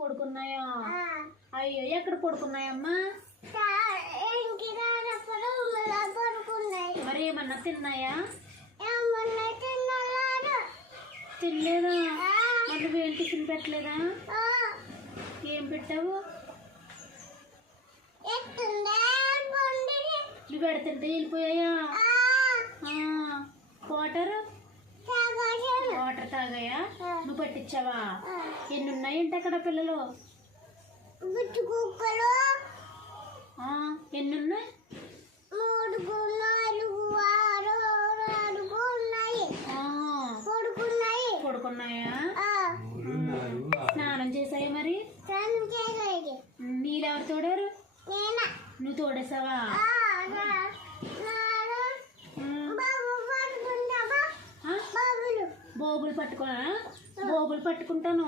పడుకున్నాయా? అయ్యో ఎక్కడ పడుకున్నాయమ్మా? మరి ఏమన్నా తిన్నాయా? తినలేదా? మరి నువ్వేం టిఫిన్ పెట్టలేదా? ఏం పెట్టావు? నువ్వు పెడుతుంటే వెళ్ళిపోయాయా? వాటర్ తాగాయా? నువ్వు పట్టించావా? ఎన్ని ఉన్నాయంటే అక్కడ పిల్లలు? ఎన్ని ఉన్నాయి? పడుకున్నాయా? స్నానం చేసాయా? మరి నీళ్ళెవరు తోడారు? నువ్వు తోడేసావా? బోబులు పట్టుకున్నా? బోబులు పట్టుకుంటాను.